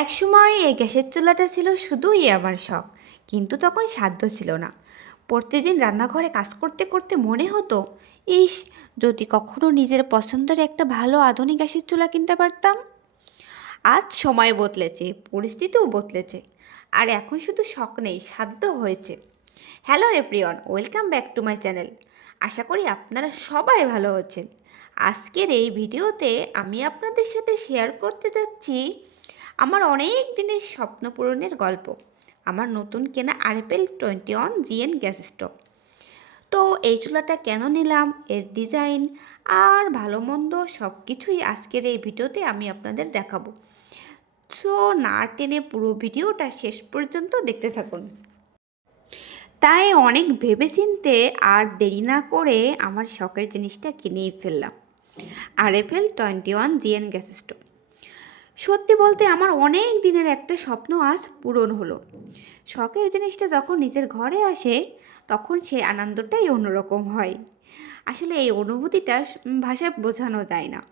একসময় এই গ্যাসের চুলাটা ছিল শুধুই আমার শখ, কিন্তু তখন সাধ্য ছিল না। প্রতিদিন রান্নাঘরে কাজ করতে করতে মনে হতো, ইস, যদি কখনো নিজের পছন্দের একটা ভালো আধুনিক গ্যাসের চুলা কিনতে পারতাম? আজ সময় বদলেছে, পরিস্থিতিও বদলেছে, আর এখন শুধু শখ নেই, সাধ্য হয়েছে। Hello everyone welcome back to my channel. আশা করি আপনারা সবাই ভালো আছেন। আজকের এই ভিডিওতে আমি আপনাদের সাথে শেয়ার করতে যাচ্ছি আমার অনেক দিনের স্বপ্ন পূরণের গল্প। আমার নতুন কেনা RFL twenty one GN gas stove তো এই চুলাটা কেন নিলাম, এর ডিজাইন আর ভালো মন্দ সব কিছুই আজকের এই ভিডিওতে আমি আপনাদের দেখাবো। সো না টেনে পুরো ভিডিওটা শেষ পর্যন্ত দেখতে থাকুন। তাই অনেক ভেবেচিন্তে আর দেরি না করে আমার শখের জিনিসটা কিনেই ফেললাম। RFL twenty one GN gas stove সত্যি বলতে আমার অনেক দিনের একটা স্বপ্ন আজ পূরণ হলো। শখের জিনিসটা যখন নিজের ঘরে আসে, তখন সেই আনন্দটাই অন্যরকম হয়। আসলে এই অনুভূতিটা ভাষায় বোঝানো যায় না।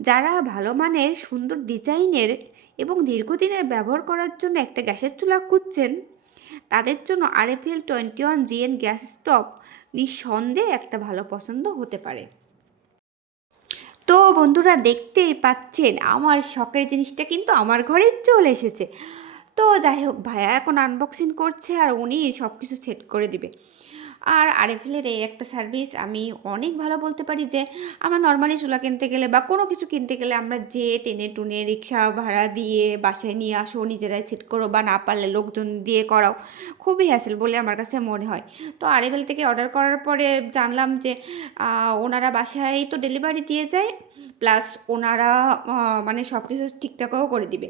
যারা ভালো মানের, সুন্দর ডিজাইনের এবং দীর্ঘদিনের ব্যবহার করার জন্য একটা গ্যাসের চুলা খুঁজছেন, তাদের জন্য RFL twenty one GN gas stove নিঃসন্দেহে একটা ভালো পছন্দ হতে পারে। তো বন্ধুরা দেখতেই পাচ্ছেন, আমার শখের জিনিসটা কিন্তু আমার ঘরে চলে এসেছে। তো যাই হোক, ভাইয়া এখন আনবক্সিং করছে আর উনি সব কিছু সেট করে দিবে। আর আরএফএলের এই একটা সার্ভিস আমি অনেক ভালো বলতে পারি যে, আমরা নর্মালি চুলা কিনতে গেলে বা কোনো কিছু কিনতে গেলে আমরা যে টেনে টুনে রিক্সা ভাড়া দিয়ে বাসায় নিয়ে আসো, নিজেরাই সেট করো বা না পারলে লোকজন দিয়ে করাও খুবই হ্যাসেল বলে আমার কাছে মনে হয়। তো আরএফএল থেকে অর্ডার করার পরে জানলাম যে ওনারা বাসায় তো ডেলিভারি দিয়ে যায় প্লাস ওনারা মানে সব কিছু ঠিকঠাকও করে দিবে।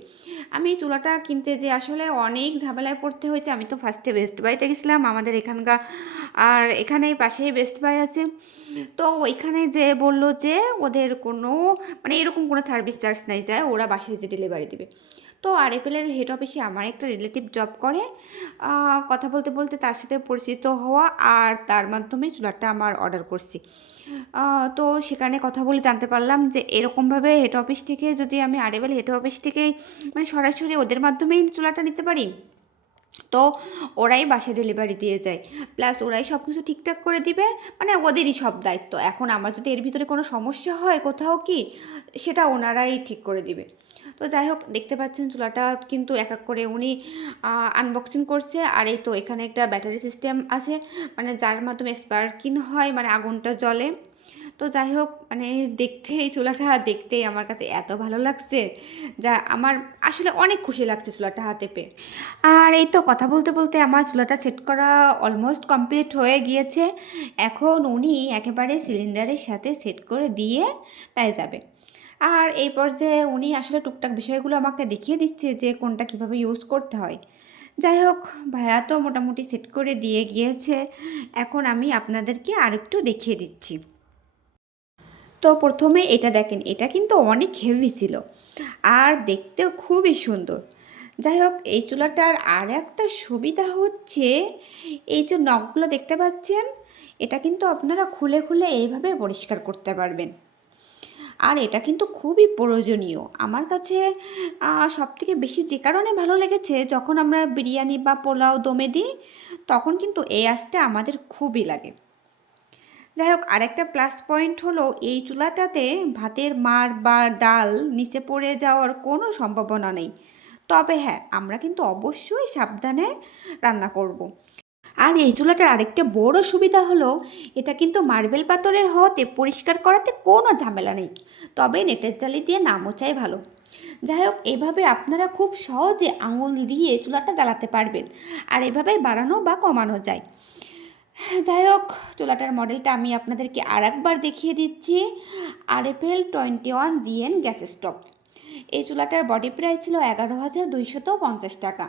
আমি চুলাটা কিনতে যে আসলে অনেক ঝামেলায় পড়তে হয়েছে, আমি তো ফার্স্টে বেস্ট বাইতে গেছিলাম, আমাদের এখানকার আর এখানে পাশেই বেস্ট বাই আছে। তো ওইখানে যে বলল যে ওদের কোনো মানে এরকম কোনো সার্ভিস চার্জ নাই যায় ওরা বাসায় যে ডেলিভারি দিবে। তো আরএফএলের হেড অফিসে আমার একটা রিলেটিভ জব করে। কথা বলতে বলতে তার সাথে পরিচিত হওয়া আর তার মাধ্যমে চুলাটা আমার অর্ডার করছি। তো সেখানে কথা বলে জানতে পারলাম যে এরকমভাবে হেড অফিস থেকে যদি আমি আরএফএল হেড অফিস থেকে মানে সরাসরি ওদের মাধ্যমেই চুলাটা নিতে পারি? তো ওরাই বাসায় ডেলিভারি দিয়ে যায়। প্লাস ওরাই সব কিছু ঠিকঠাক করে দিবে মানে ওদেরই সব দায়িত্ব। এখন আমার যদি এর ভিতরে কোনো সমস্যা হয় কোথাও কি, সেটা ওনারাই ঠিক করে দিবে। তো যাই হোক, দেখতে পাচ্ছেন চুলাটা কিন্তু এক এক করে উনি আনবক্সিং করছে। আর এই তো এখানে একটা ব্যাটারি সিস্টেম আছে মানে যার মাধ্যমে স্পার্কিং হয় মানে আগুনটা জ্বলে। তো যাই হোক মানে দেখতে এই চুলাটা দেখতে আমার কাছে এত ভালো লাগছে যা আমার আসলে অনেক খুশি লাগছে চুলাটা হাতে পেয়ে। আর এই তো কথা বলতে বলতে আমার চুলাটা সেট করা অলমোস্ট কমপ্লিট হয়ে গিয়েছে। এখন উনি একেবারে সিলিন্ডারের সাথে সেট করে দিয়ে তাই যাবে। আর এই পর্যায়ে উনি আসলে টুকটাক বিষয়গুলো আমাকে দেখিয়ে দিচ্ছে যে কোনটা কীভাবে ইউজ করতে হয়। যাই হোক, ভাইয়া তো মোটামুটি সেট করে দিয়ে গিয়েছে। এখন আমি আপনাদেরকে আরেকটু দেখিয়ে দিচ্ছি। তো প্রথমে এটা দেখেন, এটা কিন্তু অনেক হেভি ছিল। আর দেখতেও খুবই সুন্দর। যাই হোক, এই চুলাটার আর একটা সুবিধা হচ্ছে, এই যে নখগুলো দেখতে পাচ্ছেন, এটা কিন্তু আপনারা খুলে খুলে এইভাবে পরিষ্কার করতে পারবেন। আর এটা কিন্তু খুবই প্রয়োজনীয়। আমার কাছে সব থেকে বেশি যে কারণে ভালো লেগেছে, যখন আমরা বিরিয়ানি বা পোলাও দমে দিই, তখন কিন্তু এই আঁচটা আমাদের খুবই লাগে। যাই হোক, আরেকটা প্লাস পয়েন্ট হলো, এই চুলাটাতে ভাতের মার বা ডাল নিচে পড়ে যাওয়ার কোনো সম্ভাবনা নেই। তবে হ্যাঁ আমরা কিন্তু অবশ্যই সাবধানে রান্না করব। আর এই চুলাটার আরেকটা বড় সুবিধা হলো, এটা কিন্তু মার্বেল পাথরের হওয়াতে পরিষ্কার করাতে কোনো ঝামেলা নেই। তবে নেটের জালি দিয়ে না মোচাই ভালো। যাই হোক, এভাবে আপনারা খুব সহজে আঙুল দিয়ে চুলাটা জ্বালাতে পারবেন। আর এভাবেই বাড়ানো বা কমানো যায়। যাই হোক, চোলাটার মডেলটা আমি আপনাদেরকে আর একবার দেখিয়ে দিচ্ছি। RFL twenty one GN gas stove এই চুলাটার বডি প্রাইস ছিল এগারো হাজার পঞ্চাশ টাকা।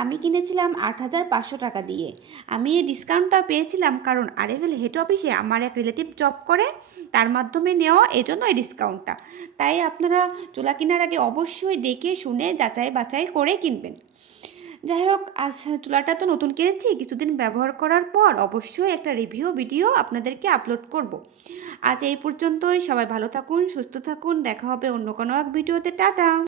আমি কিনেছিলাম আট হাজার পাঁচশো টাকা দিয়ে। আমি এই ডিসকাউন্টটা পেয়েছিলাম কারণ আরএফএল হেড অফিসে আমার এক রিলেটিভ জব করে, তার মাধ্যমে নেওয়া এজন্য এই ডিসকাউন্টটা তাই আপনারা চুলা কেনার আগে অবশ্যই দেখে শুনে যাচাই বাছাই করে কিনবেন। যাই হোক, আজ চুলাটা তো নতুন কিনেছি কিছুদিন ব্যবহার করার পর অবশ্যই একটা রিভিউ ভিডিও আপনাদেরকে আপলোড করব। আজ এই পর্যন্তই, সবাই ভালো থাকুন, সুস্থ থাকুন, দেখা হবে অন্য কোনো এক ভিডিওতে টাটা